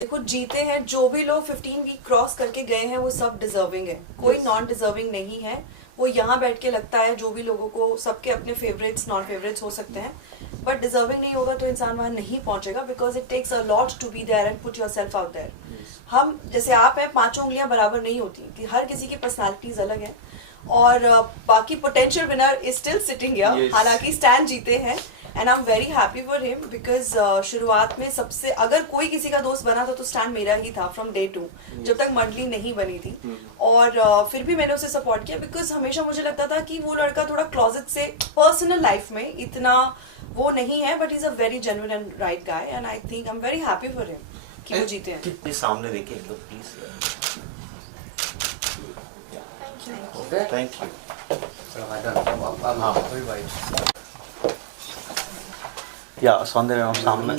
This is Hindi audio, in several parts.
देखो जीते हैं जो भी लोग 15 वीक क्रॉस करके गए हैं वो सब डिजर्विंग है, कोई नॉन डिजर्विंग नहीं है। वो यहाँ बैठ के लगता है जो भी लोगों को, सबके अपने फेवरेट्स नॉन फेवरेट्स हो सकते हैं, बट डिजर्विंग नहीं होगा तो इंसान वहाँ नहीं पहुंचेगा, because it takes a lot to be there and put yourself out there. हम जैसे आप हैं, पांचों उंगलियां बराबर नहीं होती कि हर किसी की पर्सनैलिटीज अलग है, और बाकी potential winner is still sitting here, हालांकि स्टैन जीते हैं and I am very happy for him because शुरुआत में सबसे अगर कोई किसी का दोस्त बना था तो स्टैन मेरा ही था फ्रॉम डे 2, जब तक मंडली नहीं बनी थी। और फिर भी मैंने उसे सपोर्ट किया बिकॉज हमेशा मुझे लगता था कि वो लड़का थोड़ा क्लोजेट से पर्सनल लाइफ में इतना वो नहीं है, but is a very genuine and right guy and I think I am very happy for him कि वो जीते हैं। कितने सामने देखिए तो प्लीज। Okay thank you. या सौंदर्य मैम सामने।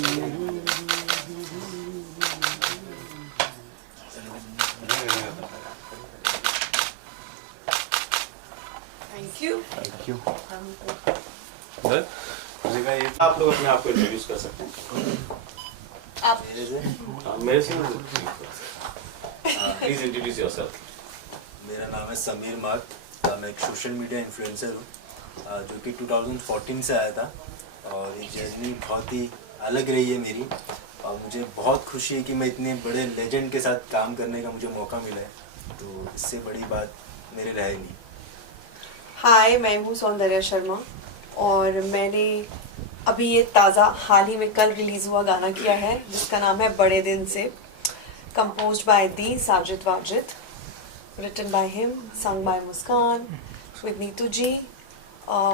Thank you. Thank you. Sir मुझे कहा ये आप लोग अपने आप को इंट्रोड्यूस कर सकते हैं। आप मेरे से प्लीज इंट्रोड्यूस योरसेल्फ। मेरा नाम है समीर मात। मैं एक सोशल मीडिया इन्फ्लुएंसर हूँ जो कि 2014 से आया था, और ये जर्नी बहुत ही अलग रही है मेरी, और मुझे बहुत खुशी है कि मैं इतने बड़े लेजेंड के साथ काम करने का मुझे मौका मिला है, तो इससे बड़ी बात मेरे रहे नहीं। हाय, मैं हूँ सौंदर्य शर्मा और मैंने अभी ये ताज़ा हाल ही में कल रिलीज़ हुआ गाना किया है जिसका नाम है बड़े दिन से, composed by the Sajid Wajid, written by him, sung by Muskan, with Neetu ji,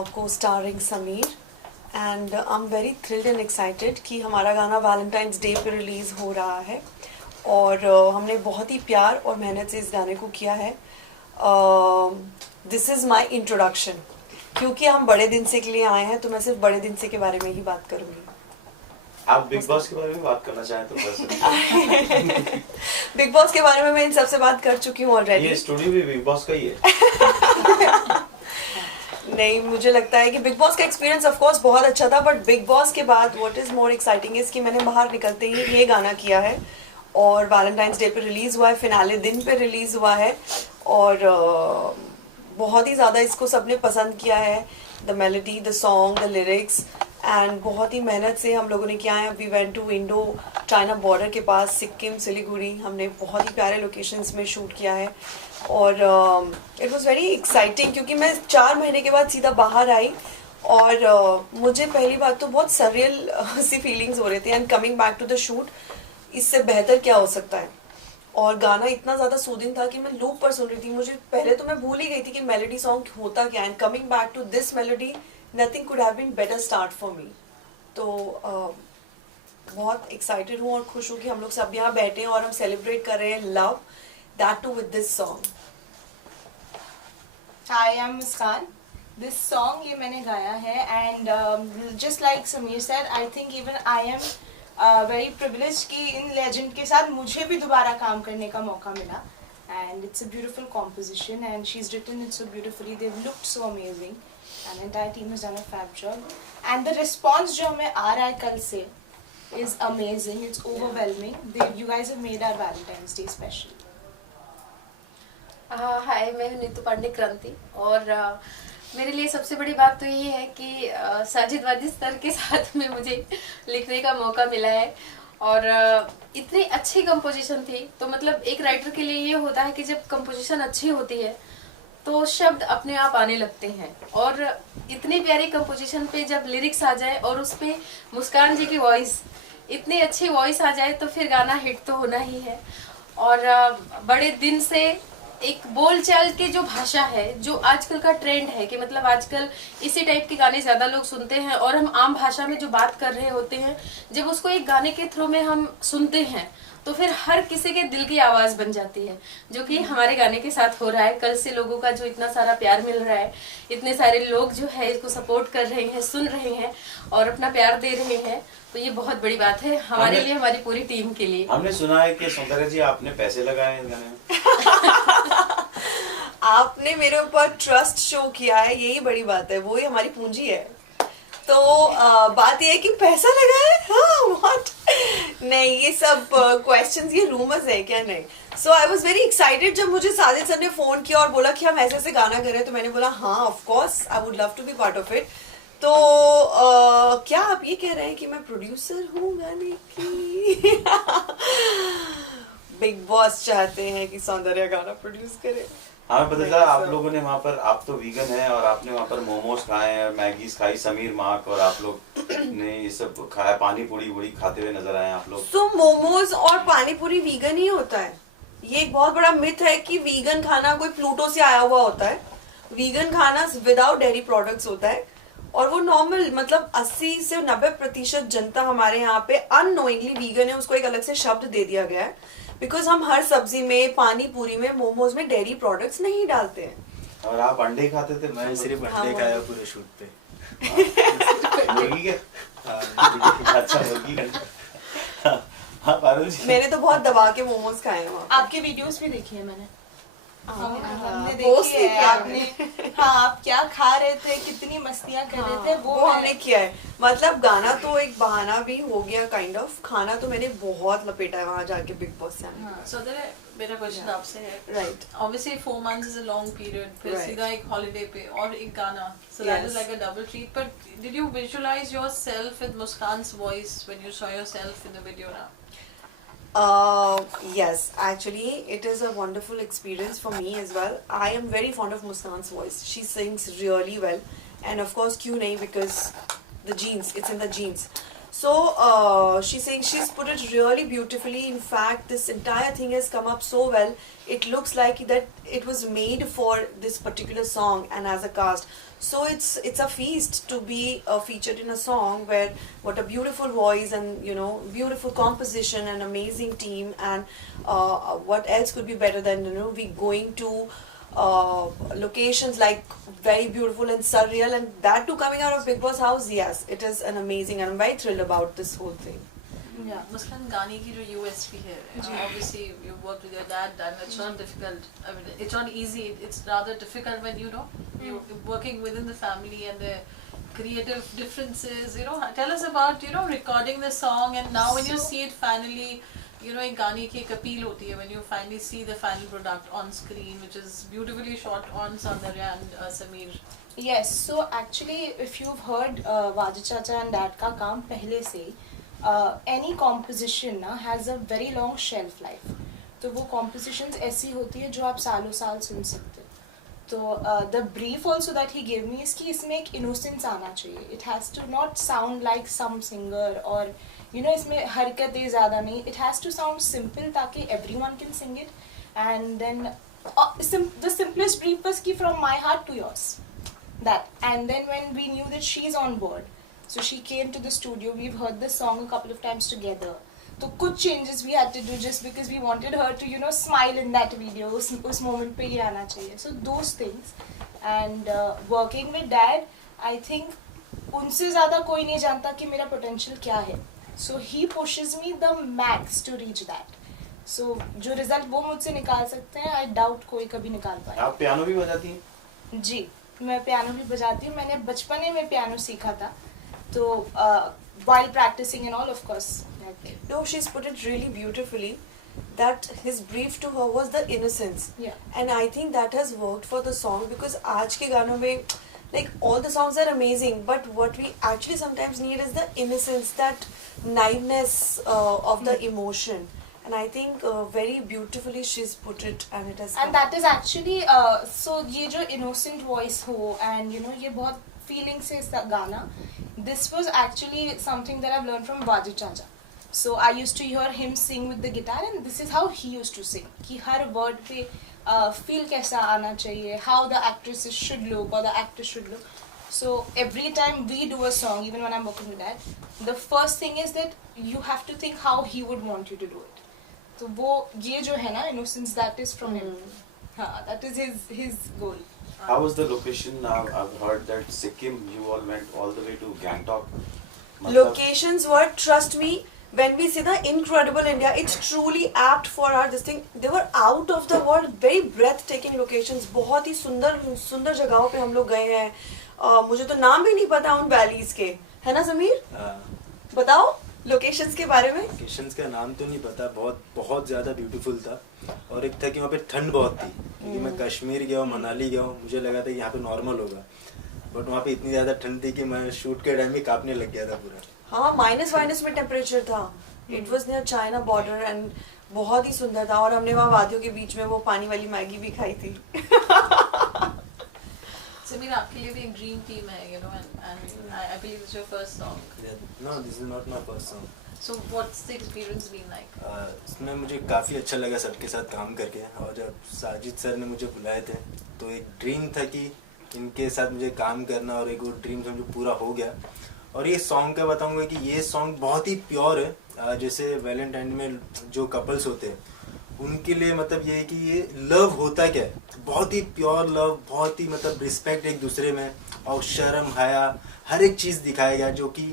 co-starring Sameer, and I'm very thrilled and excited कि हमारा गाना वैलेंटाइंस डे पे रिलीज़ हो रहा है, और हमने बहुत ही प्यार और मेहनत से इस गाने को किया है। दिस इज़ माई इंट्रोडक्शन, क्योंकि हम बड़े दिन से के लिए आए हैं तो मैं सिर्फ बड़े दिन से के बारे में ही बात करूँगी। आप बिग बॉस के बारे में बात करना चाहें तो कर सकते हैं। बिग बॉस के बारे में मैं इन सबसे बात कर चुकी हूँ ऑलरेडी। ये स्टूडियो भी बिग बॉस का ही है। नहीं, मुझे लगता है कि बिग बॉस का एक्सपीरियंस ऑफ कोर्स बहुत अच्छा था, बट बिग बॉस के बाद what is more exciting is कि मैंने बाहर निकलते ही ये गाना किया है और वैलेंटाइंस डे पे रिलीज हुआ है, फिनाले दिन पे रिलीज हुआ है, और बहुत ही ज़्यादा इसको सबने पसंद किया है, the melody, the song, the lyrics, and बहुत ही मेहनत से हम लोगों ने किया है। We went to Indo China border के पास सिक्किम सिलीगुड़ी, हमने बहुत ही प्यारे लोकेशंस में शूट किया है, और इट वाज वेरी एक्साइटिंग क्योंकि मैं 4 महीने के बाद सीधा बाहर आई, और मुझे पहली बात तो बहुत सरियल सी फीलिंग्स हो रहे थे, and coming back to the shoot, इससे बेहतर क्या हो सकता है। और गाना इतना ज़्यादा सूदिंग था कि मैं लूप पर सुन रही थी, मुझे पहले तो मैं भूल ही गई थी कि मेलोडी सॉन्ग होता क्या, and coming back to this melody, nothing could have been better start for me. तो बहुत एक्साइटेड हूँ और खुश हूँ कि हम लोग सब यहाँ बैठे हैं और हम सेलिब्रेट कर रहे हैं love, that too with this song. Hi, I'm Muskan. This song ये मैंने गाया है, and just like Sameer said, I think even I am very privileged कि इन legend के साथ मुझे भी दोबारा काम करने का मौका मिला, and it's a beautiful composition and she's written it so beautifully. They've looked so amazing and the entire team has done a fab job, and the response जो हमें आ रहा है कल से is amazing. It's overwhelming. You guys have made our Valentine's Day special. हाय, मैं हूँ नीतू पांडे क्रांति, और मेरे लिए सबसे बड़ी बात तो ये है कि साजिद वाजिद सर के साथ में मुझे लिखने का मौका मिला है, और इतनी अच्छी कंपोजिशन थी। तो मतलब एक राइटर के लिए ये होता है कि जब कंपोजिशन अच्छी होती है तो शब्द अपने आप आने लगते हैं, और इतनी प्यारी कंपोजिशन पे जब लिरिक्स आ जाए और उस पे मुस्कान जी की वॉइस, इतनी अच्छी वॉइस आ जाए तो फिर गाना हिट तो होना ही है। और बड़े दिन से एक बोलचाल की जो भाषा है, जो आजकल का ट्रेंड है कि मतलब आजकल इसी टाइप के गाने ज्यादा लोग सुनते हैं, और हम आम भाषा में जो बात कर रहे होते हैं, जब उसको एक गाने के थ्रू में हम सुनते हैं तो फिर हर किसी के दिल की आवाज बन जाती है, जो कि हमारे गाने के साथ हो रहा है। कल से लोगों का जो इतना सारा प्यार मिल रहा है, इतने सारे लोग जो है इसको सपोर्ट कर रहे हैं, सुन रहे हैं और अपना प्यार दे रहे हैं, तो ये बहुत बड़ी बात है हमारे लिए, हमारी पूरी टीम के लिए। हमने सुना है कि सौंदर्य जी आपने पैसे लगाए इस गाने में। आपने मेरे ऊपर ट्रस्ट शो किया है, यही बड़ी बात है, वो ही हमारी पूंजी है। तो बात ये है कि पैसा लगा है, हाँ व्हाट, नहीं ये सब क्वेश्चंस, ये रूमर्स है क्या, नहीं. सो आई वाज वेरी एक्साइटेड जब मुझे साजिद सर ने फोन किया और बोला कि हम ऐसे ऐसे गाना कर रहे हैं, तो मैंने बोला हाँ of course I would love to be part of it. तो क्या आप ये कह रहे हैं कि मैं प्रोड्यूसर हूँ गाने की? बिग बॉस चाहते हैं कि सौंदर्य गाना प्रोड्यूस करे. हमें पता चला आप लोगों ने वहाँ पर, आप तो वीगन हैं और आपने वहाँ पर मोमोज खाए हैं, मैगीज खाई, समीर मार्क और आप लोग ने ये सब खाया, पानी पूरी वूरी खाते हुए नजर आए आप लोग. तो मोमोज और पानी पूरी वीगन ही होता है. ये एक बहुत बड़ा मिथ है कि वीगन खाना कोई प्लूटो से आया हुआ होता है. वीगन खाना विदाउट डेयरी प्रोडक्ट्स होता है और वो नॉर्मल, मतलब 80 से 90% जनता हमारे यहाँ पे अननोइंगली वीगन है, उसको एक अलग से शब्द दे दिया गया है बिकॉज हम हर सब्जी में, पानी पूरी में, मोमोज में डेयरी प्रोडक्ट्स नहीं डालते हैं. और आप अंडे खाते थे? मैं सिर्फ अंडे खाया पूरे शूट पे. मुर्गी के? अच्छा मुर्गी का. हाँ पारुल जी. मैंने तो बहुत दबा के मोमोज खाए हैं वहाँ पे. आपके वीडियोस भी देखी है मैंने. हमने पोस्ट देखी है किया आपने. हाँ, आप क्या खा रहे थे, कितनी मस्तियाँ कर रहे थे, वो हमने किया है. मतलब गाना तो एक बहाना भी हो गया काइंड ऑफ, खाना तो मैंने बहुत लपेटा है वहाँ जाके बिग बॉस से आने. So मेरा क्वेश्चन आपसे है, right, obviously 4 months is a long period, फिर Right. सीधा एक हॉलिडे पे और एक गाना, so that Yes. is like a double treat. But did you visualize yourself with Muskan's voice when you saw yourself in the video now? Yes, actually it is a wonderful experience for me as well. I am very fond of Muskan's voice. She sings really well, and of course क्यों नहीं, because the genes, it's in the genes. So she's put it really beautifully. In fact, this entire thing has come up so well. It looks like that it was made for this particular song and as a cast. So it's a feast to be featured in a song where what a beautiful voice and beautiful composition and amazing team, and what else could be better than we going to locations like very beautiful and surreal, and that too coming out of Big Boss house. Yes, it is an amazing, and I'm very thrilled about this whole thing. Yeah, Muskan गाने की जो USP है, obviously you worked with your dad and it's not difficult. I mean, it's not easy. It's rather difficult when you're working within the family and the creative differences. Tell us about recording the song and now when you see it finally. एक गाने की एक अपील होती है when you finally see the final product on screen, which is beautifully shot on Saundarya and Sameer. Yes, so actually if you've heard Wajid Chacha and Dad का काम पहले से, any composition ना has a very long shelf life. तो वो compositions ऐसी होती है जो आप सालों साल सुन सकते हो. तो the brief also that he gave me is कि इसमें एक innocence आना चाहिए. It has to not sound like some singer or इसमें हरकतें ज़्यादा नहीं. It has to sound simple ताकि everyone can sing it. And then the simplest brief was कि from my heart to yours. That. And then when we knew that she's on board, so she came to the studio. We've heard this song a couple of times together. तो कुछ changes we had to do just because we wanted her to smile in that video. उस moment पे ये आना चाहिए. So those things. And working with Dad, I think उनसे ज़्यादा कोई नहीं जानता कि मेरा potential क्या है. So he pushes me the max to reach that. So जो result वो मुझसे निकाल सकते हैं, I doubt कोई कभी निकाल पाए. आप पियानो भी बजाती हैं? जी, मैं पियानो भी बजाती हूँ. मैंने बचपने में पियानो सीखा था. तो while practicing and all, of course. No, she's put it really beautifully. That his brief to her was the innocence. Yeah. And I think that has worked for the song because आज के गानों में like all the songs are amazing, but what we actually sometimes need is the innocence, that naiveness of the emotion. And I think very beautifully she's put it, and it has. And that is actually so ये जो innocent voice हो and ये बहुत feeling से इसका गाना. This was actually something that I've learned from Wajid Chacha. So I used to hear him sing with the guitar, and this is how he used to sing. कि हर word पे feel कैसा आना चाहिए, how the actresses should look or the actor should look. So every time we do a song, even when I'm working with that, the first thing is that you have to think how he would want you to do it. So वो ये जो है ना innocence, that is from him. हाँ, that is his goal. How was the location? I've heard that Sikkim, you all went all the way to Gangtok. Locations were, trust me, when we say the incredible India, it's truly apt for our this thing. They were out of the world, very breathtaking locations. बहुत ही सुंदर जगहों पे हम लोग गए हैं. मुझे तो नाम भी नहीं पता उन वैलीज के, है ना समीर? बताओ लोकेशंस के बारे में। लोकेशंस का नाम तो नहीं पता, बहुत बहुत ज़्यादा ब्यूटीफुल था। और एक था कि वहाँ पे ठंड बहुत थी, क्योंकि मैं कश्मीर गया हूँ, मनाली गया हूँ, मुझे लगा था कि यहाँ पे नॉर्मल होगा, बट वहाँ पे इतनी ज़्यादा ठंड थी कि मैं शूट के टाइम में कांपने लग गया था पूरा। हाँ, माइनस में टेम्परेचर था। It was near China border and बहुत ही सुंदर था। और हमने वहाँ वादियों के बीच में वो पानी वाली मैगी भी खाई थी। Samir, आपके लिए भी एक ड्रीम टीम है, you know, and I believe it's your first song. No, this is not my first song. So what's the experience been like? इसमें मुझे काफ़ी अच्छा लगा सबके साथ काम करके। और जब साजिद सर ने मुझे बुलाए थे तो एक ड्रीम था कि इनके साथ मुझे काम करना, और एक वो ड्रीम था जो पूरा हो गया। और ये सॉन्ग का बताऊंगा कि ये सॉन्ग बहुत ही प्योर है। जैसे वैलेंटाइन में जो कपल्स होते हैं उनके लिए मतलब ये है कि ये लव होता क्या है, बहुत ही प्योर लव, बहुत ही मतलब रिस्पेक्ट एक दूसरे में, और शर्म हया हर एक चीज़ दिखाया गया जो कि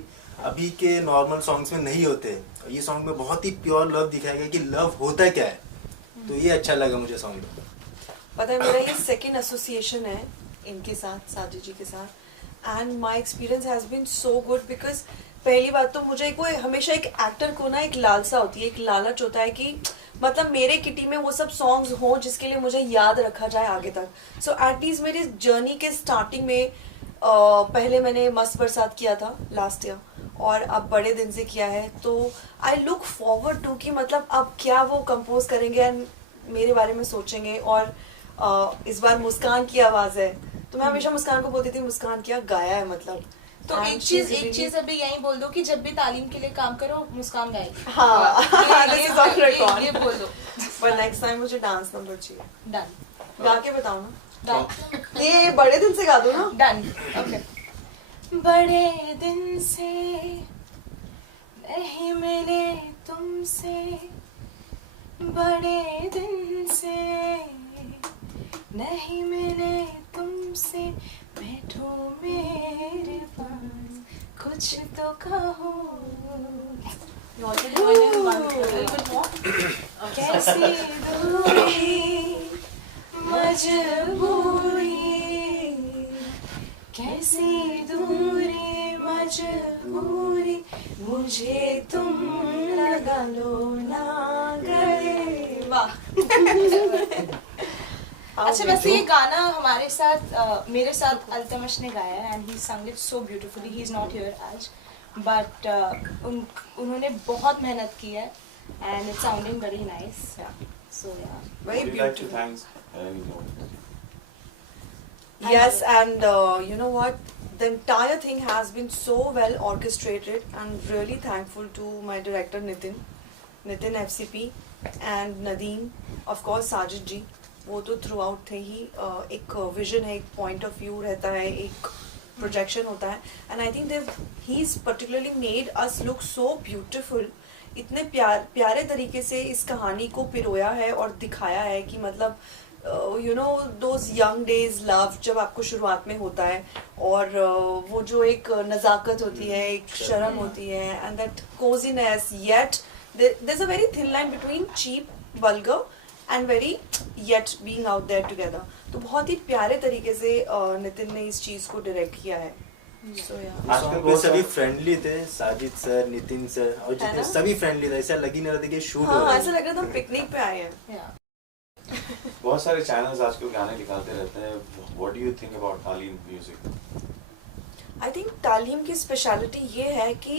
अभी के नॉर्मल सॉन्ग्स में नहीं होते। ये सॉन्ग में बहुत ही प्योर लव दिखाया गया कि लव होता क्या है। तो ये अच्छा लगा मुझे सॉन्ग। पता है मेरा ये सेकंड एसोसिएशन है इनके साथ, साजिद जी के साथ, and my experience has been so good. Because पहली बात तो मुझे कोई हमेशा एक एक्टर को ना एक लालसा होती है, एक लालच होता है कि मतलब मेरे किटी में वो सब सॉन्ग्स हों जिसके लिए मुझे याद रखा जाए आगे तक। सो एटलीस्ट मेरी जर्नी के स्टार्टिंग में पहले मैंने मस्त बरसात किया था लास्ट ईयर, और अब बड़े दिन से किया है। तो आई लुक फॉरवर्ड टू कि मतलब अब क्या वो कंपोज करेंगे एंड मेरे बारे में सोचेंगे। और इस बार मुस्कान की आवाज़ है, तो मैं हमेशा मुस्कान को बोलती थी मुस्कान क्या गाया है मतलब। तो एक चीज अभी यही बोल दो कि जब भी तालीम के लिए काम करो मुस्कान गाएगी। हाँ, ये बोल दो। पर नेक्स्ट टाइम मुझे डांस नंबर चाहिए। डन। गा के बताओ ना। डन। ये बड़े दिन से गा दो ना। डन। ओके। बड़े दिन से नहीं मिले तुमसे, बड़े दिन से नहीं मिले तुमसे, बैठो मेरे पास कुछ तो कहो। You already joined in one, a little bit more. कैसी दूरी मजबूरी, कैसी दूरी मजबूरी, मुझे तुम लगा लो ना गले। वाह। अच्छा, वैसे ये गाना हमारे साथ मेरे साथ अल्तमश ने गाया है and he sung it so beautifully. He is not here आज, बट उन्होंने बहुत मेहनत की है and it's sounding very nice. So yeah Very Would you like to beautiful. thanks? Yes, and you know what? The entire thing has been so well orchestrated, and really thankful to my director Nitin FCP, and Nadeem, of course Sajid ji. वो तो थ्रू आउट थे ही। एक विजन है, एक पॉइंट ऑफ व्यू रहता है, एक प्रोजेक्शन होता है, and I think Dev he is particularly made us look so beautiful. इतने प्यारे तरीके से इस कहानी को पिरोया है और दिखाया है कि मतलब you know those young days love जब आपको शुरुआत में होता है, और वो जो एक नज़ाकत होती है, एक शर्म होती है, and that cosiness, yet there is a very thin line between cheap vulgar and very yet being out there together. तो बहुत ही प्यारे तरीके से नितिन ने इस चीज़ को डायरेक्ट किया है। So, yeah. सॉन्ग में सभी फ्रेंडली थे, साजिद सर, नितिन सर और है जितने ना? सभी फ्रेंडली थे। ऐसा लग ही नहीं रहा था कि शूट हो हाँ, रहा ऐसा है। लग रहा था हम पिकनिक पे आए हैं। बहुत सारे चैनल्स आजकल गाने निकालते रहते हैं। What do you think about Taleem music? I think Taleem की स्पेशलिटी ये है कि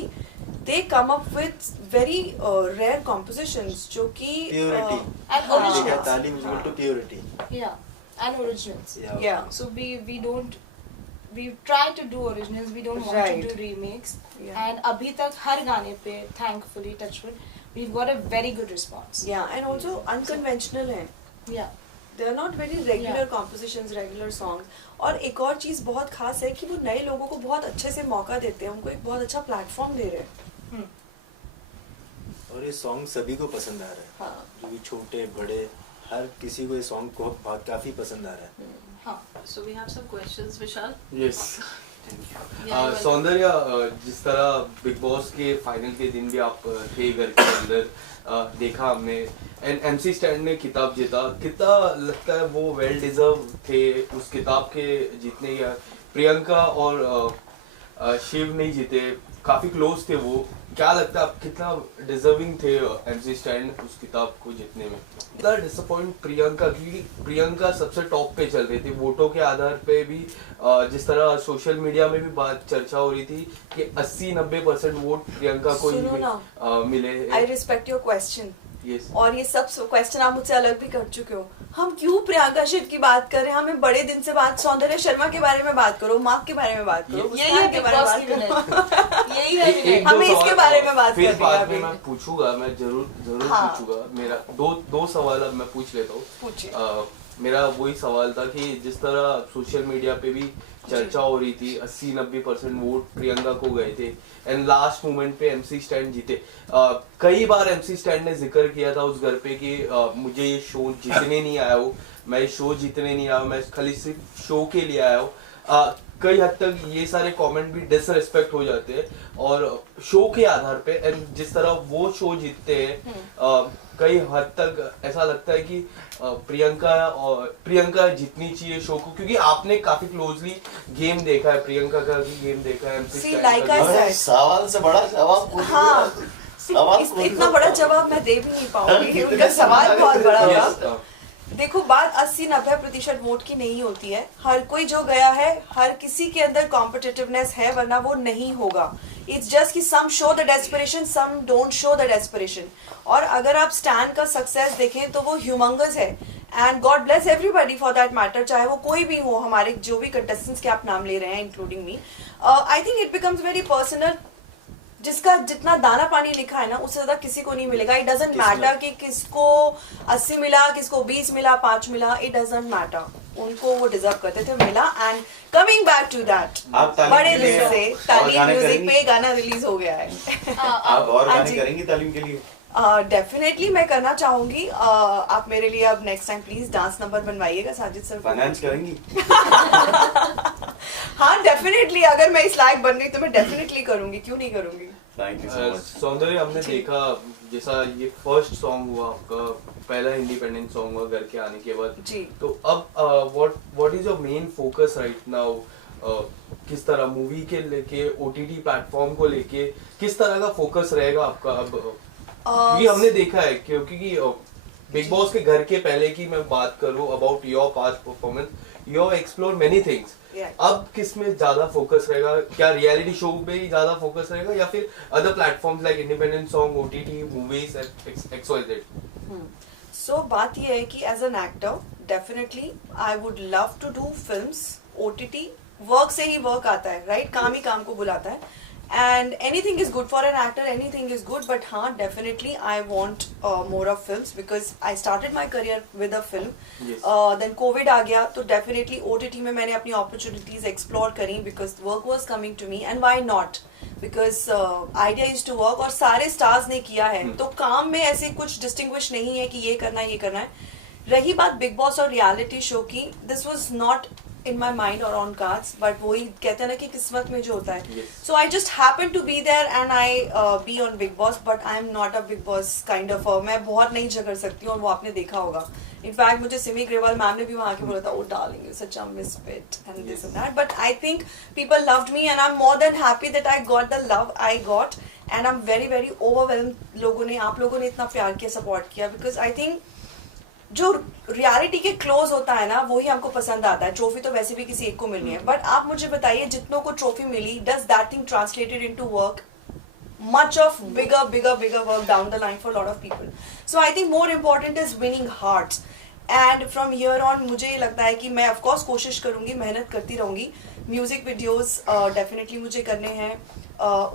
they come up with very rare compositions जो कि purity And originals. Taleem is equal to purity. Yeah, and originals. Yeah. So we try to do originals. We don't want Right. to do remakes. Yeah. And अभी तक हर गाने पे thankfully touchwood we've got a very good response. या एंड आल्सो अनकन्वेंशनल हैं। Yeah. They are not very regular Yeah. Compositions, regular songs. और एक और चीज़ बहुत खास है कि वो नए लोगों को बहुत अच्छे से मौका देते हैं, उनको एक बहुत अच्छा प्लेटफॉर्म दे रहे हैं। और ये सॉन्ग सभी को पसंद आ रहा है। हाँ। जो भी छोटे बड़े हर किसी को ये सॉन्ग को काफी पसंद आ रहा है। हाँ. So we have some questions, Vishal. Yes Yeah, सौंदर्य, जिस तरह बिग बॉस के फाइनल के दिन भी आप थे घर के अंदर, देखा हमने, एंड एमसी स्टैंड ने खिताब जीता, कितना लगता है वो वेल डिजर्व थे उस खिताब के जीतने का? प्रियंका और शिव नहीं जीते, काफी क्लोज थे वो, क्या लगता है आप कितना डिजर्विंग थे MC स्टैंड उस किताब को जीतने में? इतना डिसअपॉइंट प्रियंका, क्योंकि प्रियंका सबसे टॉप पे चल रही थी वोटों के आधार पे भी, जिस तरह सोशल मीडिया में भी बात चर्चा हो रही थी कि 80-90% वोट प्रियंका को ही मिले। I respect your question, Yes. और ये सब क्वेश्चन आप मुझसे अलग भी कर चुके हो। हम क्यों प्रियंका शिव की बात कर रहे हैं? हमें बड़े दिन से बात सौंदर्य शर्मा के बारे में बात करो, मार्क के बारे में बात करो, यही मुस्कान है के बिग बारे में बॉस बात की करो। विनर, यही है विनर। हमें इसके बारे में बात फिर करनी है बाद में अभी। मैं पूछूंगा, मैं जरूर हाँ। पूछूंगा। मेरा दो सवाल अब मैं पूछ लेता हूँ। पूछिए। मेरा वही सवाल था कि जिस तरह सोशल मीडिया पे भी चर्चा हो रही थी, 80-90% वोट प्रियंका को गए थे एंड लास्ट मोमेंट पे MC स्टैंड जीते। कई बार MC स्टैंड ने जिक्र किया था उस घर पे कि मुझे ये शो जीतने नहीं आया हूँ, मैं ये शो जीतने नहीं आया हूँ, मैं खाली सिर्फ शो के लिए आया हूँ। कई हद तक ये सारे कमेंट भी डिसरिस्पेक्ट हो जाते हैं और शो के आधार पे, एंड जिस तरह वो शो जीतते हैं कई हद तक ऐसा लगता है कि प्रियंका जीतनी चाहिए शो को, क्योंकि आपने काफी क्लोजली गेम देखा है, प्रियंका का भी गेम देखा है, MC See, स्टैंड like का I भी। said- सवाल से बड़ा जवाब पूछ लिया। हाँ, सवाल पूछ इतना लो। बड़ा जवाब मैं दे भी नहीं पाऊंगी, उनका सवाल बहुत बड़ा Yes, होगा। देखो, बात 80-90% वोट की नहीं होती है। हर कोई जो गया है, हर किसी के अंदर कॉम्पिटिटिवनेस है, वरना वो नहीं होगा। इट्स जस्ट कि some show the desperation, some don't show the desperation. और अगर आप स्टैन का सक्सेस देखें तो वो ह्यूमंगस है, and God bless everybody for that matter, चाहे वो कोई भी हो, हमारे जो भी कंटेस्टेंट्स के आप नाम ले रहे हैं including me. I think it becomes very personal. जिसका जितना दाना पानी लिखा है ना, उससे ज्यादा किसी को नहीं मिलेगा। इट डजंट मैटर कि किसको 80 मिला, किसको 20 मिला, 5 मिला, इट डजंट मैटर। उनको वो डिजर्व करते थे, मिला। And coming back to that, आप तालीम बड़े के लिए दिन से और तालीम गाने म्यूजिक करेंगी? पे गाना रिलीज हो गया है। आप और हाँ गाने जी। करेंगी तालीम के लिए? डेफिनेटली मैं करना चाहूंगी। आप मेरे लिए अब next time please dance number बनवाइएगा साजिद सर। फाइनेंस करेंगी? हाँ डेफिनेटली, अगर मैं इस लायक बन गई तो मैं डेफिनेटली करूंगी, क्यों नहीं करूंगी। Thank you so much. सौंदर्य, हमने देखा जैसा ये फर्स्ट सॉन्ग हुआ आपका, पहला इंडिपेंडेंट सॉन्ग हुआ घर के आने के बाद जी। तो अब what is your main focus right now? किस तरह मूवी के लेके, OTT प्लेटफॉर्म को लेके किस तरह का फोकस रहेगा आपका अब? क्योंकि हमने देखा है, क्योंकि बिग बॉस के घर के पहले की मैं बात करूं about your past performance, you have explore many things. अब किस में ज्यादा फोकस रहेगा? क्या रियलिटी शो पे ही ज्यादा फोकस रहेगा या फिर other platforms like independent song, OTT, movies, XYZ? So बात ये है कि as an actor definitely I would love to do films. OTT work से ही वर्क आता है, राइट? काम ही काम को बुलाता है। And anything is good for an actor, anything is good, but हाँ definitely I want more of films because I started my career with a film. Yes. Then COVID आ गया तो definitely OTT में मैंने अपनी opportunities explore करी because work was coming to me, and why not? Because idea is to work, और सारे stars ने किया है तो काम में ऐसे कुछ distinguish नहीं है कि ये करना है, ये करना है। रही बात बिग बॉस और रियलिटी शो की, this was not in my mind or on cards, but वही कहते हैं ना कि किस्मत में जो होता है। So I just happened to be there and I be on Big Boss, but I am not a Big Boss kind of मैं बहुत नहीं झगड़ सकती हूँ, और वो आपने देखा होगा। इनफैक्ट मुझे सिमी ग्रेवाल मैम ने भी वहाँ के बोला था, oh darling you such a misfit and this and that, but I think people loved me and I am more than happy that I got the love I got, and I am very very overwhelmed. लोगों ने, आप लोगों ने इतना प्यार किया, सपोर्ट किया, बिकॉज आई थिंक जो रियलिटी के क्लोज होता है ना वही हमको पसंद आता है। ट्रॉफी तो वैसे भी किसी एक को मिलनी है, बट आप मुझे बताइए जितनों को ट्रॉफी मिली, does that thing translated into work? much of bigger work down the line for a lot of people. So I think more important is winning hearts, and from here on मुझे ये लगता है कि मैं of course कोशिश करूँगी, मेहनत करती रहूँगी। म्यूजिक वीडियोस डेफिनेटली मुझे करने हैं,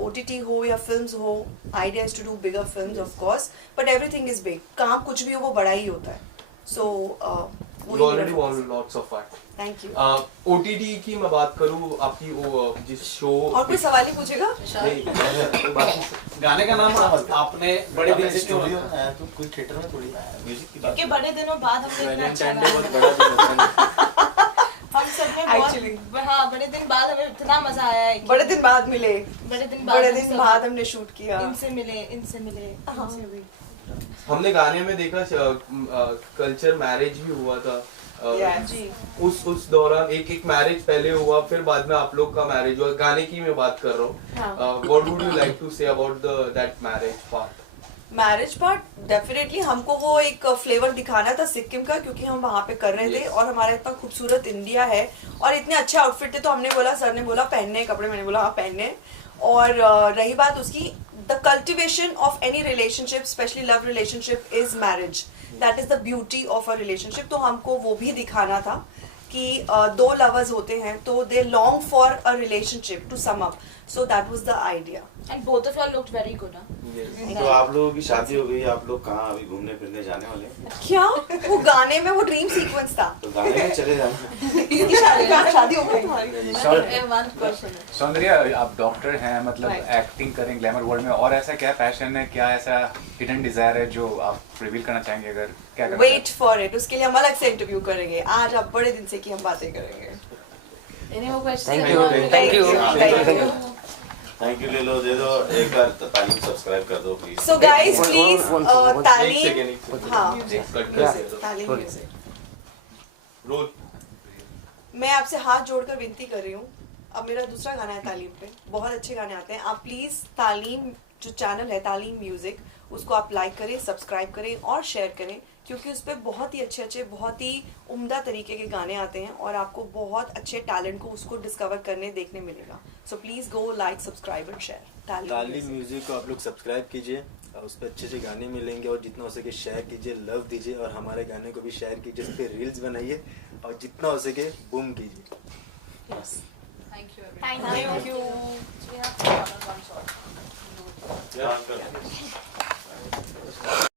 OTT हो या फिल्म्स हो, idea is to do bigger films of course, but everything is big. काम कुछ भी हो वो बड़ा ही होता है। So You already won lots of that. Thank you. OTT की मैं बात करूँ, आपकी वो जिस शो, और कोई सवाल ही पूछेगा? नहीं बाकी गाने का नाम आपने बड़े दिन से क्यों स्टूडियो है तो कोई थिएटर में थोड़ी म्यूजिक की बात। क्योंकि बड़े दिनों बाद हमने इतना अच्छा वैलेंटाइन डे बहुत गाया। बड़ा दिन होता है। हम सब में Actually. बहुत, हाँ बड़े दिन बाद हमें इतना मजा आया है कि बड़े दिन बाद मिले, बड़े दिन बड़े दिन बाद हमने शूट किया। इनसे मिले, इनसे मिले, इनसे भी। हमने गाने में देखा कल्चर मैरिज भी हुआ था, जी उस दौरान एक मैरिज पहले हुआ, फिर बाद में आप लोग का मैरिज हुआ, गाने की मैं बात कर रहा हूँ. What would you like to say about that marriage part? Marriage part definitely हमको वो एक फ्लेवर दिखाना था सिक्किम का, क्योंकि हम वहाँ पे कर रहे थे और हमारा इतना खूबसूरत इंडिया है और इतने अच्छे आउटफिट थे, तो हमने बोला, सर ने बोला पहनने कपड़े, मैंने बोला हाँ पहनने. और रही बात उसकी, the cultivation of any relationship, specially love relationship, is marriage. That is the beauty of a relationship. तो हमको वो भी दिखाना था कि दो लवर्स होते हैं तो they long for a relationship to sum up. So that was the idea. And both of y'all looked very good, huh? तो आप लोगों की शादी हो गई, आप लोग कहाँ अभी घूमने फिरने जाने वाले हैं? क्या वो गाने में वो ड्रीम सीक्वेंस था. तो गाने में चले जाना. इसकी शादी हो गई तुम्हारी. One question. सौंदर्या, आप डॉक्टर हैं, मतलब एक्टिंग करें ग्लैमर वर्ल्ड में, और ऐसा क्या पैशन है, क्या ऐसा हिडन डिजायर है जो आप रिवील करना चाहेंगे? अगर क्या करना वेट फॉर इट, उसके लिए हम अलग से इंटरव्यू करेंगे. आज आप बड़े दिन से की हम बातें करेंगे. Any more questions? Thank you. Thank you. Thank you. ले लो, दे दो एक बार. तालीम सब्सक्राइब कर दो प्लीज. So guys, please तालीम. हाँ. तालीम music. रोल. मैं आपसे हाथ जोड़कर विनती कर रही हूँ. अब मेरा दूसरा गाना है तालीम पे, बहुत अच्छे गाने आते हैं. आप प्लीज तालीम जो चैनल है तालीम म्यूजिक, उसको आप लाइक करें, सब्सक्राइब करें और शेयर करें, क्योंकि उस पर बहुत ही अच्छे बहुत ही उम्दा तरीके के गाने आते हैं और आपको बहुत अच्छे टैलेंट को उसको डिस्कवर करने देखने मिलेगा. So please go like, subscribe and share. तालीम म्यूजिक को आप लोग सब्सक्राइब कीजिए, उस पर अच्छे गाने मिलेंगे, और जितना हो सके शेयर कीजिए, लव दीजिए, और हमारे गाने को भी शेयर कीजिए, उस पर रील्स बनाइए, और जितना हो सके बूम कीजिए. Thank you, everyone. Thank you. So we have one-on-one shot. Yeah.